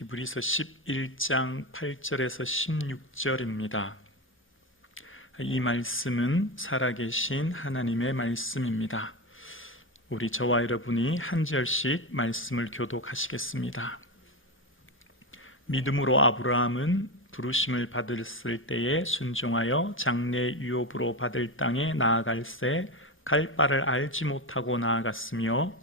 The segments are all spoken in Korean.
히브리서 11장 8절에서 16절입니다. 이 말씀은 살아계신 하나님의 말씀입니다. 우리 저와 여러분이 한 절씩 말씀을 교독하시겠습니다. 믿음으로 아브라함은 부르심을 받았을 때에 순종하여 장래 유업으로 받을 땅에 나아갈새 갈 바를 알지 못하고 나아갔으며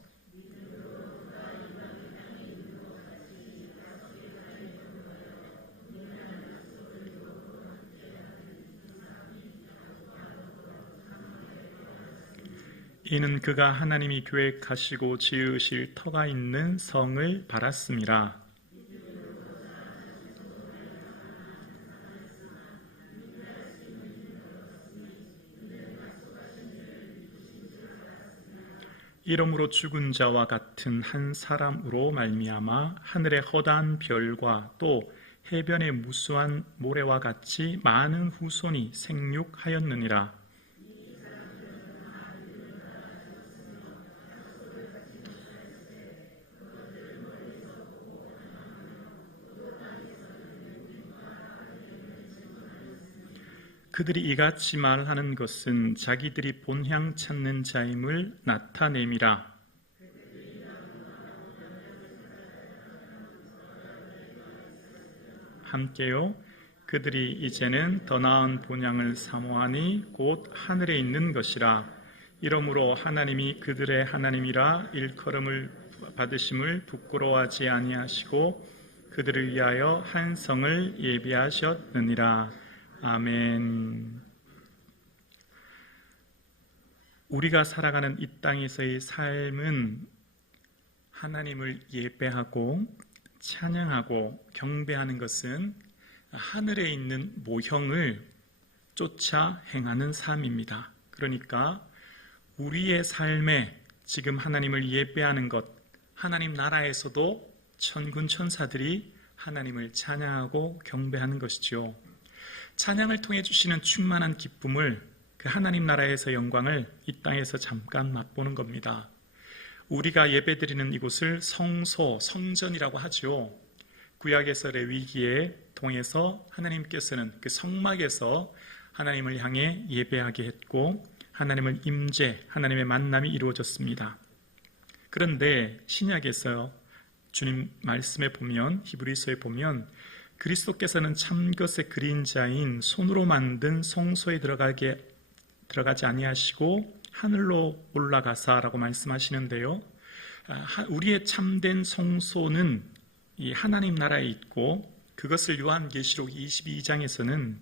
이는 그가 하나님이 계획하시고 지으실 터가 있는 성을 바랐음이라. 이러므로 죽은 자와 같은 한 사람으로 말미암아 하늘의 허다한 별과 또 해변의 무수한 모래와 같이 많은 후손이 생육하였느니라. 그들이 이같이 말하는 것은 자기들이 본향 찾는 자임을 나타냄이라. 함께요. 그들이 이제는 더 나은 본향을 사모하니 곧 하늘에 있는 것이라. 이러므로 하나님이 그들의 하나님이라 일컬음을 받으심을 부끄러워하지 아니하시고 그들을 위하여 한 성을 예비하셨느니라. 아멘. 우리가 살아가는 이 땅에서의 삶은 하나님을 예배하고 찬양하고 경배하는 것은 하늘에 있는 모형을 쫓아 행하는 삶입니다. 그러니까 우리의 삶에 지금 하나님을 예배하는 것, 하나님 나라에서도 천군 천사들이 하나님을 찬양하고 경배하는 것이죠. 찬양을 통해 주시는 충만한 기쁨을, 그 하나님 나라에서 영광을 이 땅에서 잠깐 맛보는 겁니다. 우리가 예배드리는 이곳을 성소, 성전이라고 하죠. 구약에서 레위기에 통해서 하나님께서는 그 성막에서 하나님을 향해 예배하게 했고 하나님의 임재, 하나님의 만남이 이루어졌습니다. 그런데 신약에서 주님 말씀에 보면, 히브리서에 보면 그리스도께서는 참것의 그림자인 손으로 만든 성소에 들어가지 아니하시고 하늘로 올라가사라고 말씀하시는데요. 우리의 참된 성소는 이 하나님 나라에 있고 그것을 요한계시록 22장에서는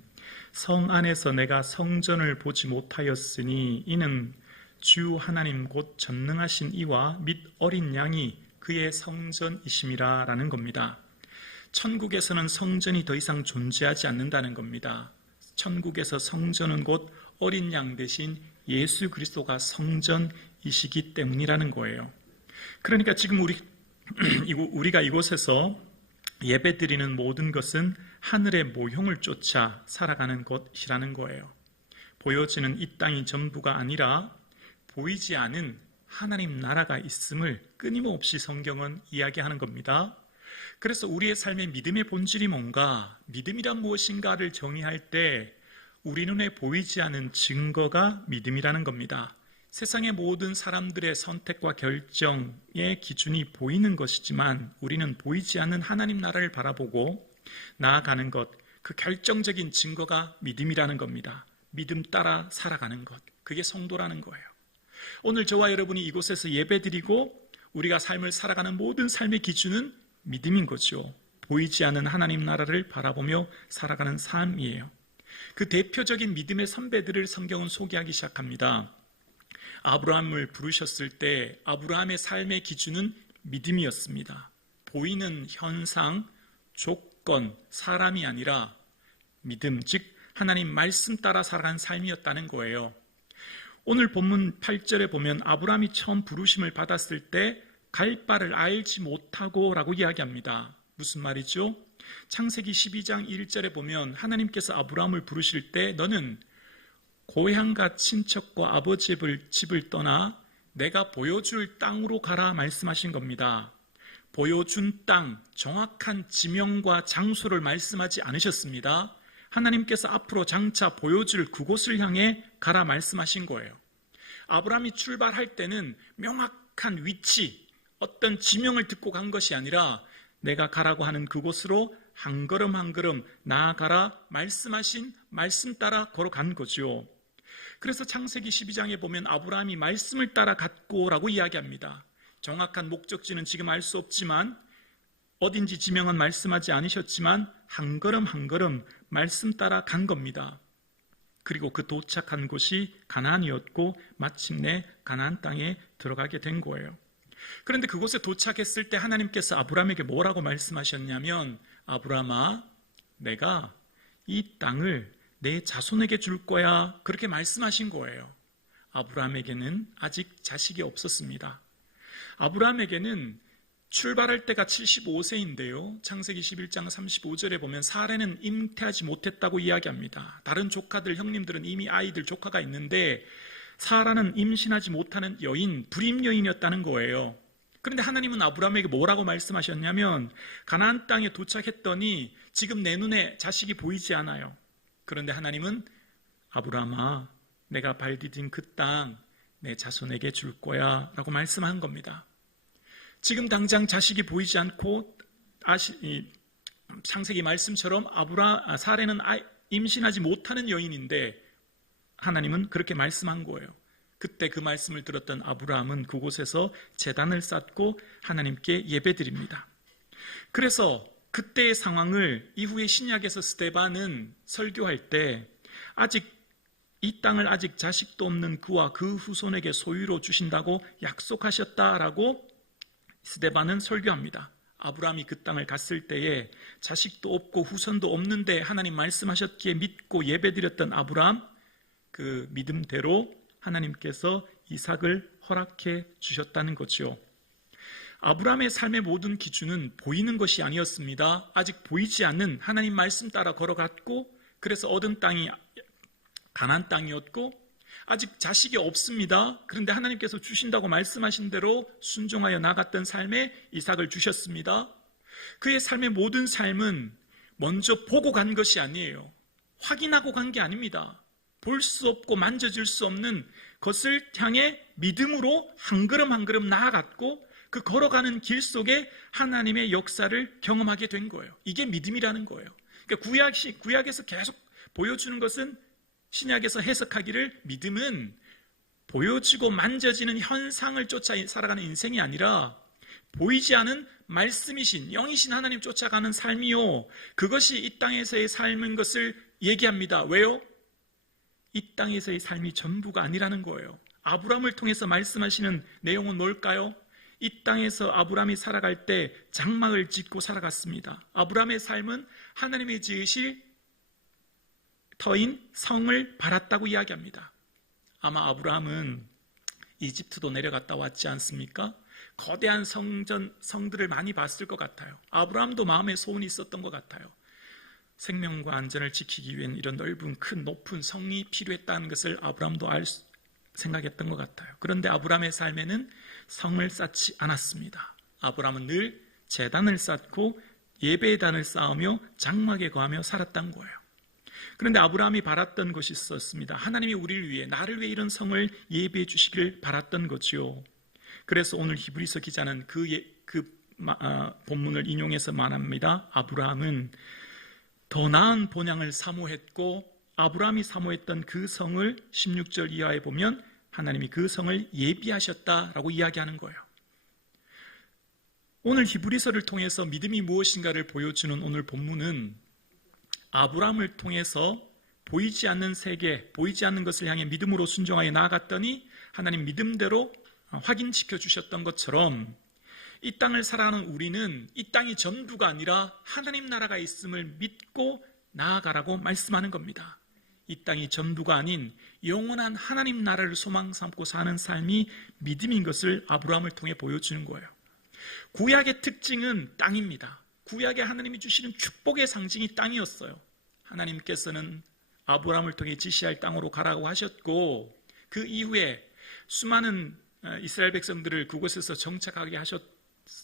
성 안에서 내가 성전을 보지 못하였으니 이는 주 하나님 곧 전능하신 이와 및 어린 양이 그의 성전이심이라 라는 겁니다. 천국에서는 성전이 더 이상 존재하지 않는다는 겁니다. 천국에서 성전은 곧 어린 양 대신 예수 그리스도가 성전이시기 때문이라는 거예요. 그러니까 지금 우리가 이곳에서 예배드리는 모든 것은 하늘의 모형을 쫓아 살아가는 것이라는 거예요. 보여지는 이 땅이 전부가 아니라 보이지 않은 하나님 나라가 있음을 끊임없이 성경은 이야기하는 겁니다. 그래서 우리의 삶의 믿음의 본질이 뭔가, 믿음이란 무엇인가를 정의할 때 우리 눈에 보이지 않은 증거가 믿음이라는 겁니다. 세상의 모든 사람들의 선택과 결정의 기준이 보이는 것이지만 우리는 보이지 않는 하나님 나라를 바라보고 나아가는 것, 그 결정적인 증거가 믿음이라는 겁니다. 믿음 따라 살아가는 것, 그게 성도라는 거예요. 오늘 저와 여러분이 이곳에서 예배드리고 우리가 삶을 살아가는 모든 삶의 기준은 믿음인 거죠. 보이지 않는 하나님 나라를 바라보며 살아가는 삶이에요. 그 대표적인 믿음의 선배들을 성경은 소개하기 시작합니다. 아브라함을 부르셨을 때 아브라함의 삶의 기준은 믿음이었습니다. 보이는 현상, 조건, 사람이 아니라 믿음, 즉 하나님 말씀 따라 살아가는 삶이었다는 거예요. 오늘 본문 8절에 보면 아브라함이 처음 부르심을 받았을 때 갈 바를 알지 못하고 라고 이야기합니다. 무슨 말이죠? 창세기 12장 1절에 보면 하나님께서 아브라함을 부르실 때 너는 고향과 친척과 아버지 집을 떠나 내가 보여줄 땅으로 가라 말씀하신 겁니다. 보여준 땅, 정확한 지명과 장소를 말씀하지 않으셨습니다. 하나님께서 앞으로 장차 보여줄 그곳을 향해 가라 말씀하신 거예요. 아브라함이 출발할 때는 명확한 위치, 어떤 지명을 듣고 간 것이 아니라 내가 가라고 하는 그곳으로 한 걸음 한 걸음 나아가라 말씀하신 말씀 따라 걸어간 거죠. 그래서 창세기 12장에 보면 아브라함이 말씀을 따라 갔고라고 이야기합니다. 정확한 목적지는 지금 알 수 없지만 어딘지 지명은 말씀하지 않으셨지만 한 걸음 한 걸음 말씀 따라 간 겁니다. 그리고 그 도착한 곳이 가나안이었고 마침내 가나안 땅에 들어가게 된 거예요. 그런데 그곳에 도착했을 때 하나님께서 아브라함에게 뭐라고 말씀하셨냐면 아브라함아, 내가 이 땅을 내 자손에게 줄 거야, 그렇게 말씀하신 거예요. 아브라함에게는 아직 자식이 없었습니다. 아브라함에게는 출발할 때가 75세인데요. 창세기 11장 35절에 보면 사레는 잉태하지 못했다고 이야기합니다. 다른 조카들, 형님들은 이미 아이들, 조카가 있는데 사라는 임신하지 못하는 여인, 불임 여인이었다는 거예요. 그런데 하나님은 아브라함에게 뭐라고 말씀하셨냐면 가나안 땅에 도착했더니 지금 내 눈에 자식이 보이지 않아요. 그런데 하나님은 아브라함아, 내가 발 디딘 그 땅 내 자손에게 줄 거야 라고 말씀한 겁니다. 지금 당장 자식이 보이지 않고 창세기 말씀처럼 사레는 임신하지 못하는 여인인데 하나님은 그렇게 말씀한 거예요. 그때 그 말씀을 들었던 아브라함은 그곳에서 제단을 쌓고 하나님께 예배드립니다. 그래서 그때의 상황을 이후에 신약에서 스데반은 설교할 때 이 땅을 아직 자식도 없는 그와 그 후손에게 소유로 주신다고 약속하셨다라고 스데반은 설교합니다. 아브라함이 그 땅을 갔을 때에 자식도 없고 후손도 없는데 하나님 말씀하셨기에 믿고 예배드렸던 아브라함, 그 믿음대로 하나님께서 이삭을 허락해 주셨다는 거죠. 아브라함의 삶의 모든 기준은 보이는 것이 아니었습니다. 아직 보이지 않는 하나님 말씀 따라 걸어갔고, 그래서 얻은 땅이 가나안 땅이었고, 아직 자식이 없습니다. 그런데 하나님께서 주신다고 말씀하신 대로 순종하여 나갔던 삶에 이삭을 주셨습니다. 그의 삶의 모든 삶은 먼저 보고 간 것이 아니에요. 확인하고 간 게 아닙니다. 볼 수 없고 만져질 수 없는 것을 향해 믿음으로 한 걸음 한 걸음 나아갔고, 그 걸어가는 길 속에 하나님의 역사를 경험하게 된 거예요. 이게 믿음이라는 거예요. 그러니까 구약에서 계속 보여주는 것은 신약에서 해석하기를 믿음은 보여지고 만져지는 현상을 쫓아 살아가는 인생이 아니라 보이지 않은 말씀이신 영이신 하나님 쫓아가는 삶이요, 그것이 이 땅에서의 삶인 것을 얘기합니다. 왜요? 이 땅에서의 삶이 전부가 아니라는 거예요. 아브라함을 통해서 말씀하시는 내용은 뭘까요? 이 땅에서 아브라함이 살아갈 때 장막을 짓고 살아갔습니다. 아브라함의 삶은 하나님이 지으실 터인 성을 바랐다고 이야기합니다. 아마 아브라함은 이집트도 내려갔다 왔지 않습니까? 거대한 성들을 많이 봤을 것 같아요. 아브라함도 마음에 소원이 있었던 것 같아요. 생명과 안전을 지키기 위한 이런 넓은 큰 높은 성이 필요했다는 것을 아브라함도 생각했던 것 같아요. 그런데 아브라함의 삶에는 성을 쌓지 않았습니다. 아브라함은 늘 제단을 쌓고 예배의 단을 쌓으며 장막에 거하며 살았던 거예요. 그런데 아브라함이 바랐던 것이 있었습니다. 하나님이 우리를 위해, 나를 위해 이런 성을 예배해 주시길 바랐던 거지요. 그래서 오늘 히브리서 기자는 본문을 인용해서 말합니다. 아브라함은 더 나은 본향을 사모했고, 아브라함이 사모했던 그 성을 16절 이하에 보면 하나님이 그 성을 예비하셨다라고 이야기하는 거예요. 오늘 히브리서를 통해서 믿음이 무엇인가를 보여주는 오늘 본문은 아브라함을 통해서 보이지 않는 세계, 보이지 않는 것을 향해 믿음으로 순종하여 나아갔더니 하나님 믿음대로 확인시켜 주셨던 것처럼 이 땅을 살아가는 우리는 이 땅이 전부가 아니라 하나님 나라가 있음을 믿고 나아가라고 말씀하는 겁니다. 이 땅이 전부가 아닌 영원한 하나님 나라를 소망 삼고 사는 삶이 믿음인 것을 아브라함을 통해 보여주는 거예요. 구약의 특징은 땅입니다. 구약에 하나님이 주시는 축복의 상징이 땅이었어요. 하나님께서는 아브라함을 통해 지시할 땅으로 가라고 하셨고, 그 이후에 수많은 이스라엘 백성들을 그곳에서 정착하게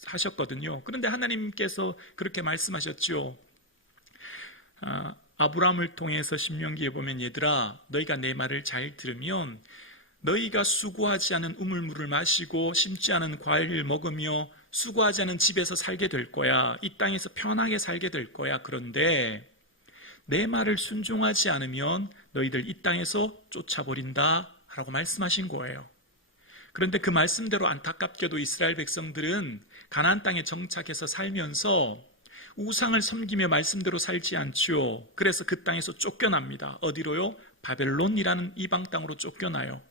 하셨거든요. 그런데 하나님께서 그렇게 말씀하셨죠. 아브라함을 통해서 신명기에 보면 얘들아 너희가 내 말을 잘 들으면 너희가 수고하지 않은 우물물을 마시고 심지 않은 과일을 먹으며 수고하지 않은 집에서 살게 될 거야. 이 땅에서 편하게 살게 될 거야. 그런데 내 말을 순종하지 않으면 너희들 이 땅에서 쫓아버린다 라고 말씀하신 거예요. 그런데 그 말씀대로 안타깝게도 이스라엘 백성들은 가나안 땅에 정착해서 살면서 우상을 섬기며 말씀대로 살지 않죠. 그래서 그 땅에서 쫓겨납니다. 어디로요? 바벨론이라는 이방 땅으로 쫓겨나요.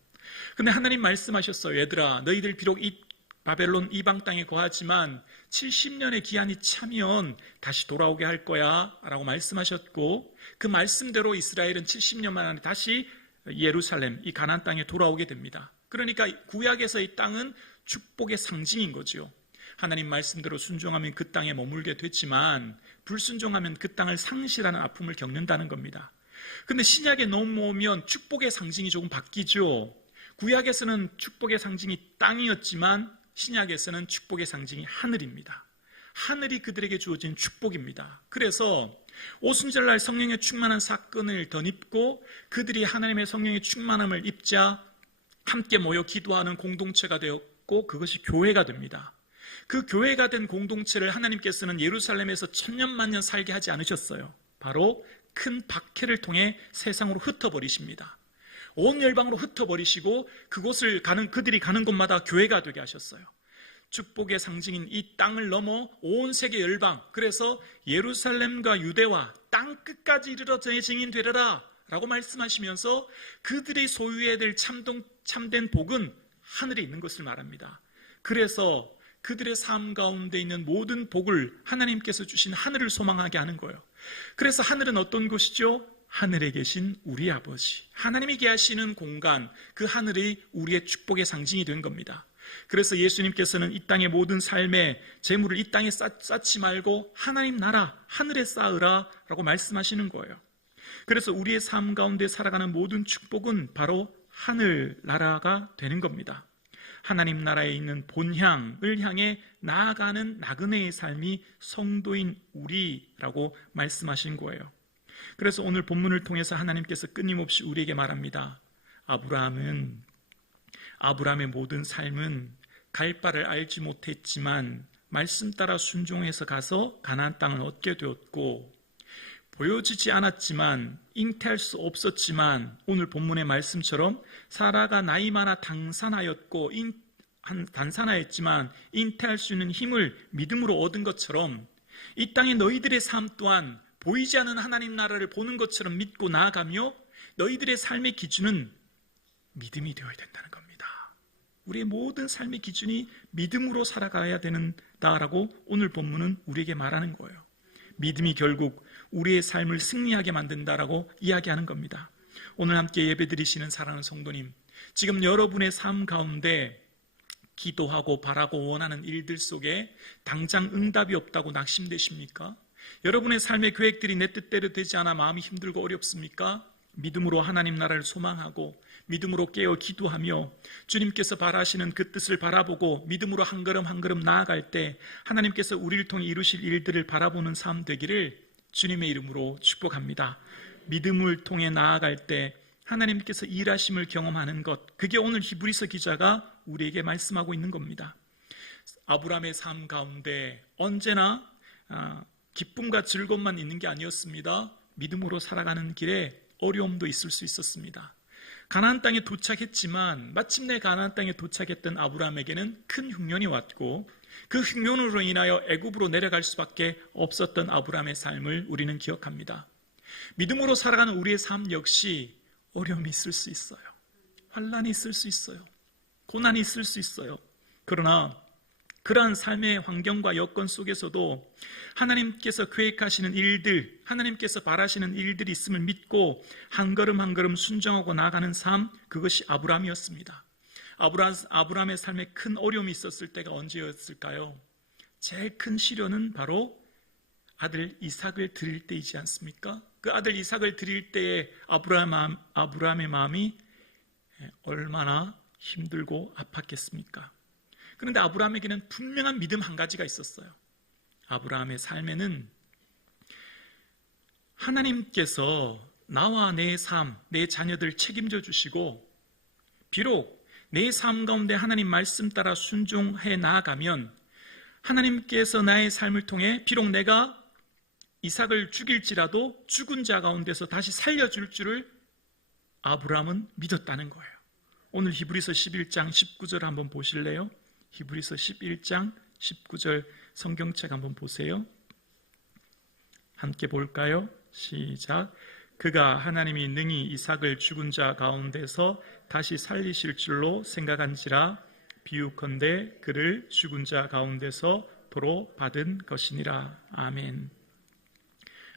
근데 하나님 말씀하셨어요. 얘들아 너희들 비록 이 바벨론 이방 땅에 거하지만 70년의 기한이 차면 다시 돌아오게 할 거야 라고 말씀하셨고, 그 말씀대로 이스라엘은 70년 만에 다시 예루살렘 이 가나안 땅에 돌아오게 됩니다. 그러니까 구약에서 이 땅은 축복의 상징인 거죠. 하나님 말씀대로 순종하면 그 땅에 머물게 됐지만 불순종하면 그 땅을 상실하는 아픔을 겪는다는 겁니다. 근데 신약에 넘어오면 축복의 상징이 조금 바뀌죠. 구약에서는 축복의 상징이 땅이었지만 신약에서는 축복의 상징이 하늘입니다. 하늘이 그들에게 주어진 축복입니다. 그래서 오순절날 성령의 충만한 사건을 덧입고 그들이 하나님의 성령의 충만함을 입자 함께 모여 기도하는 공동체가 되었고 그것이 교회가 됩니다. 그 교회가 된 공동체를 하나님께서는 예루살렘에서 천년만년 살게 하지 않으셨어요. 바로 큰 박해를 통해 세상으로 흩어버리십니다. 온 열방으로 흩어버리시고 그들이 가는 곳마다 교회가 되게 하셨어요. 축복의 상징인 이 땅을 넘어 온 세계 열방, 그래서 예루살렘과 유대와 땅 끝까지 이르러 증인되리라 라고 말씀하시면서 그들이 소유해야 될 참된 복은 하늘에 있는 것을 말합니다. 그래서 그들의 삶 가운데 있는 모든 복을 하나님께서 주신 하늘을 소망하게 하는 거예요. 그래서 하늘은 어떤 곳이죠? 하늘에 계신 우리 아버지, 하나님이 계시는 공간, 그 하늘이 우리의 축복의 상징이 된 겁니다. 그래서 예수님께서는 이 땅의 모든 삶의 재물을 이 땅에 쌓지 말고 하나님 나라, 하늘에 쌓으라 라고 말씀하시는 거예요. 그래서 우리의 삶 가운데 살아가는 모든 축복은 바로 하늘 나라가 되는 겁니다. 하나님 나라에 있는 본향을 향해 나아가는 나그네의 삶이 성도인 우리라고 말씀하신 거예요. 그래서 오늘 본문을 통해서 하나님께서 끊임없이 우리에게 말합니다. 아브라함의 모든 삶은 갈 바를 알지 못했지만 말씀 따라 순종해서 가서 가나안 땅을 얻게 되었고, 보여지지 않았지만 잉태할 수 없었지만 오늘 본문의 말씀처럼 사라가 나이 많아 단산하였지만 잉태할 수 있는 힘을 믿음으로 얻은 것처럼 이 땅의 너희들의 삶 또한 보이지 않는 하나님 나라를 보는 것처럼 믿고 나아가며 너희들의 삶의 기준은 믿음이 되어야 된다는 겁니다. 우리의 모든 삶의 기준이 믿음으로 살아가야 된다라고 오늘 본문은 우리에게 말하는 거예요. 믿음이 결국 우리의 삶을 승리하게 만든다라고 이야기하는 겁니다. 오늘 함께 예배드리시는 사랑하는 성도님, 지금 여러분의 삶 가운데 기도하고 바라고 원하는 일들 속에 당장 응답이 없다고 낙심되십니까? 여러분의 삶의 계획들이 내 뜻대로 되지 않아 마음이 힘들고 어렵습니까? 믿음으로 하나님 나라를 소망하고 믿음으로 깨어 기도하며 주님께서 바라시는 그 뜻을 바라보고 믿음으로 한 걸음 한 걸음 나아갈 때 하나님께서 우리를 통해 이루실 일들을 바라보는 삶 되기를 주님의 이름으로 축복합니다. 믿음을 통해 나아갈 때 하나님께서 일하심을 경험하는 것, 그게 오늘 히브리서 기자가 우리에게 말씀하고 있는 겁니다. 아브라함의 삶 가운데 언제나 기쁨과 즐거움만 있는 게 아니었습니다. 믿음으로 살아가는 길에 어려움도 있을 수 있었습니다. 가나안 땅에 도착했지만 마침내 가나안 땅에 도착했던 아브라함에게는 큰 흉년이 왔고 그 흉년으로 인하여 애굽으로 내려갈 수밖에 없었던 아브라함의 삶을 우리는 기억합니다. 믿음으로 살아가는 우리의 삶 역시 어려움이 있을 수 있어요. 환난이 있을 수 있어요. 고난이 있을 수 있어요. 그러나 그러한 삶의 환경과 여건 속에서도 하나님께서 계획하시는 일들, 하나님께서 바라시는 일들이 있음을 믿고 한 걸음 한 걸음 순종하고 나아가는 삶, 그것이 아브라함이었습니다. 아브라함의 삶에 큰 어려움이 있었을 때가 언제였을까요? 제일 큰 시련은 바로 아들 이삭을 드릴 때이지 않습니까? 그 아들 이삭을 드릴 때에 아브라함의 마음이 얼마나 힘들고 아팠겠습니까? 그런데 아브라함에게는 분명한 믿음 한 가지가 있었어요. 아브라함의 삶에는 하나님께서 나와 내 삶, 내 자녀들 책임져 주시고, 비록 내 삶 가운데 하나님 말씀 따라 순종해 나아가면 하나님께서 나의 삶을 통해 비록 내가 이삭을 죽일지라도 죽은 자 가운데서 다시 살려줄 줄을 아브라함은 믿었다는 거예요. 오늘 히브리서 11장 19절 한번 보실래요? 히브리서 11장 19절 성경책 한번 보세요. 함께 볼까요? 시작. 그가 하나님이 능히 이삭을 죽은 자 가운데서 다시 살리실 줄로 생각한지라 비유컨대 그를 죽은 자 가운데서 도로 받은 것이니라. 아멘.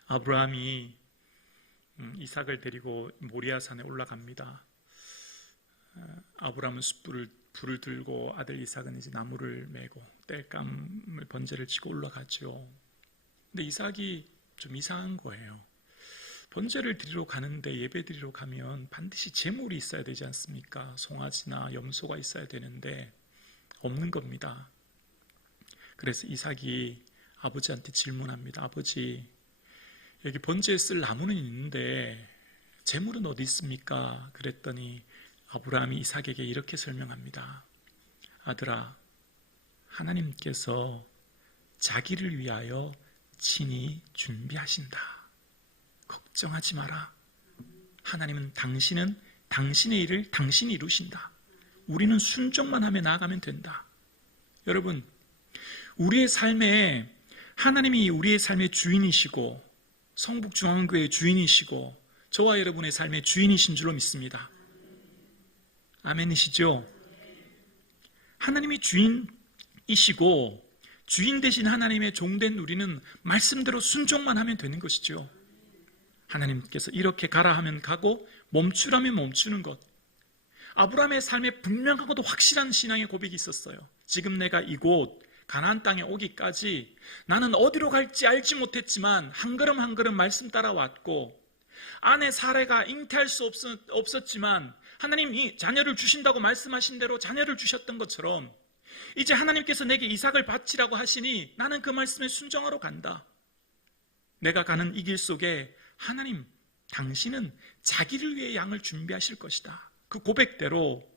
아브라함이 이삭을 데리고 모리아산에 올라갑니다. 아브라함은 불을 들고 아들 이삭은 이제 나무를 메고 땔감을 번제를 치고 올라가죠. 근데 이삭이 좀 이상한 거예요. 번제를 드리러 가는데, 예배 드리러 가면 반드시 제물이 있어야 되지 않습니까? 송아지나 염소가 있어야 되는데 없는 겁니다. 그래서 이삭이 아버지한테 질문합니다. 아버지, 여기 번제에 쓸 나무는 있는데 제물은 어디 있습니까? 그랬더니 아브라함이 이삭에게 이렇게 설명합니다. 아들아, 하나님께서 자기를 위하여 친히 준비하신다. 걱정하지 마라. 하나님은 당신의 일을 당신이 이루신다. 우리는 순종만 하며 나아가면 된다. 여러분, 우리의 삶에 하나님이 우리의 삶의 주인이시고 성북중앙교회의 주인이시고 저와 여러분의 삶의 주인이신 줄로 믿습니다. 아멘이시죠? 하나님이 주인이시고 주인 되신 하나님의 종된 우리는 말씀대로 순종만 하면 되는 것이죠. 하나님께서 이렇게 가라 하면 가고 멈추라면 멈추는 것. 아브라함의 삶에 분명하고도 확실한 신앙의 고백이 있었어요. 지금 내가 이곳 가나안 땅에 오기까지 나는 어디로 갈지 알지 못했지만 한 걸음 한 걸음 말씀 따라왔고, 아내 사례가 잉태할 수 없었지만 하나님이 자녀를 주신다고 말씀하신 대로 자녀를 주셨던 것처럼 이제 하나님께서 내게 이삭을 바치라고 하시니 나는 그 말씀에 순종하러 간다. 내가 가는 이 길 속에 하나님, 당신은 자기를 위해 양을 준비하실 것이다. 그 고백대로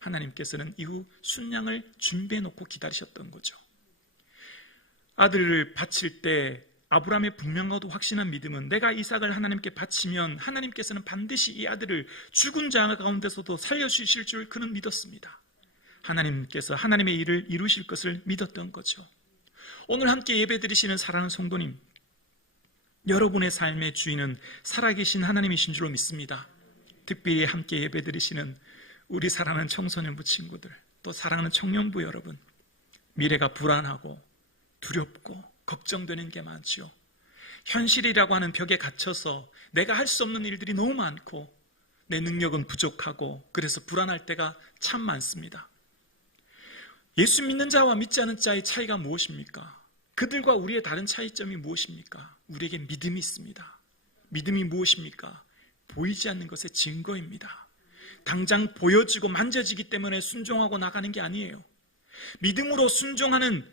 하나님께서는 이후 순양을 준비해 놓고 기다리셨던 거죠. 아들을 바칠 때 아브라함의 분명하고 확신한 믿음은 내가 이삭을 하나님께 바치면 하나님께서는 반드시 이 아들을 죽은 자 가운데서도 살려주실 줄 그는 믿었습니다. 하나님께서 하나님의 일을 이루실 것을 믿었던 거죠. 오늘 함께 예배드리시는 사랑하는 성도님, 여러분의 삶의 주인은 살아계신 하나님이신 줄로 믿습니다. 특별히 함께 예배드리시는 우리 사랑하는 청소년부 친구들, 또 사랑하는 청년부 여러분, 미래가 불안하고 두렵고 걱정되는 게 많지요. 현실이라고 하는 벽에 갇혀서 내가 할 수 없는 일들이 너무 많고 내 능력은 부족하고 그래서 불안할 때가 참 많습니다. 예수 믿는 자와 믿지 않는 자의 차이가 무엇입니까? 그들과 우리의 다른 차이점이 무엇입니까? 우리에게 믿음이 있습니다. 믿음이 무엇입니까? 보이지 않는 것의 증거입니다. 당장 보여지고 만져지기 때문에 순종하고 나가는 게 아니에요. 믿음으로 순종하는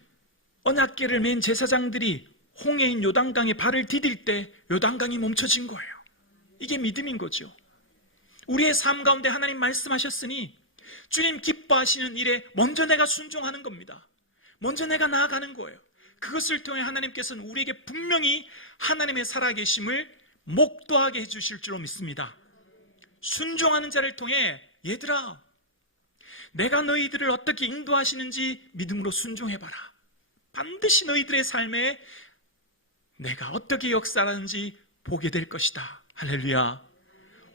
언약궤를 맨 제사장들이 홍해인 요단강에 발을 디딜 때 요단강이 멈춰진 거예요. 이게 믿음인 거죠. 우리의 삶 가운데 하나님 말씀하셨으니 주님 기뻐하시는 일에 먼저 내가 순종하는 겁니다. 먼저 내가 나아가는 거예요. 그것을 통해 하나님께서는 우리에게 분명히 하나님의 살아계심을 목도하게 해주실 줄로 믿습니다. 순종하는 자를 통해 얘들아, 내가 너희들을 어떻게 인도하시는지 믿음으로 순종해봐라. 반드시 너희들의 삶에 내가 어떻게 역사하는지 보게 될 것이다. 할렐루야.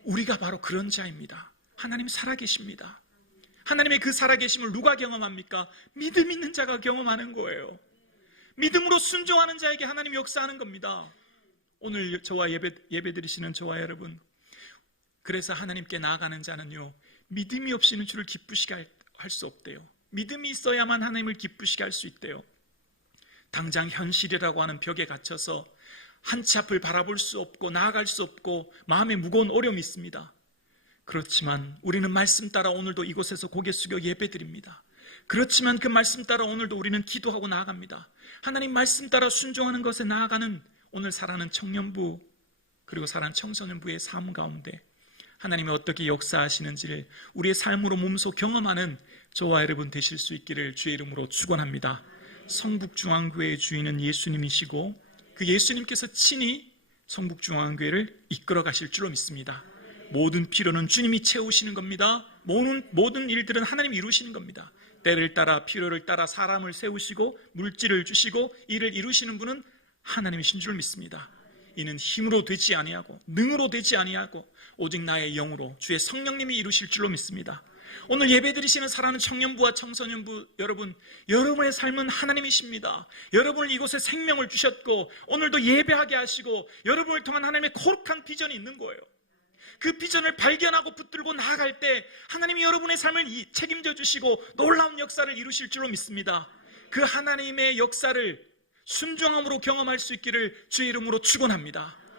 우리가 바로 그런 자입니다. 하나님 살아계십니다. 하나님의 그 살아계심을 누가 경험합니까? 믿음 있는 자가 경험하는 거예요. 믿음으로 순종하는 자에게 하나님 역사하는 겁니다. 오늘 저와 예배 드리시는 저와 여러분, 그래서 하나님께 나아가는 자는요, 믿음이 없이는 주를 기쁘시게 할 수 없대요. 믿음이 있어야만 하나님을 기쁘시게 할 수 있대요. 당장 현실이라고 하는 벽에 갇혀서 한 치 앞을 바라볼 수 없고 나아갈 수 없고 마음에 무거운 어려움이 있습니다. 그렇지만 우리는 말씀 따라 오늘도 이곳에서 고개 숙여 예배드립니다. 그렇지만 그 말씀 따라 오늘도 우리는 기도하고 나아갑니다. 하나님 말씀 따라 순종하는 것에 나아가는 오늘 살아가는 청년부 그리고 살아가는 청소년부의 삶 가운데 하나님이 어떻게 역사하시는지를 우리의 삶으로 몸소 경험하는 저와 여러분 되실 수 있기를 주의 이름으로 축원합니다. 성북중앙교회의 주인은 예수님이시고 그 예수님께서 친히 성북중앙교회를 이끌어 가실 줄로 믿습니다. 모든 필요는 주님이 채우시는 겁니다. 모든 일들은 하나님이 이루시는 겁니다. 때를 따라 필요를 따라 사람을 세우시고 물질을 주시고 일을 이루시는 분은 하나님이신 줄 믿습니다. 이는 힘으로 되지 아니하고 능으로 되지 아니하고 오직 나의 영으로 주의 성령님이 이루실 줄로 믿습니다. 오늘 예배드리시는 사랑하는 청년부와 청소년부 여러분, 여러분의 삶은 하나님이십니다. 여러분을 이곳에 생명을 주셨고 오늘도 예배하게 하시고 여러분을 통한 하나님의 거룩한 비전이 있는 거예요. 그 비전을 발견하고 붙들고 나아갈 때 하나님이 여러분의 삶을 책임져 주시고 놀라운 역사를 이루실 줄로 믿습니다. 그 하나님의 역사를 순종함으로 경험할 수 있기를 주의 이름으로 축원합니다.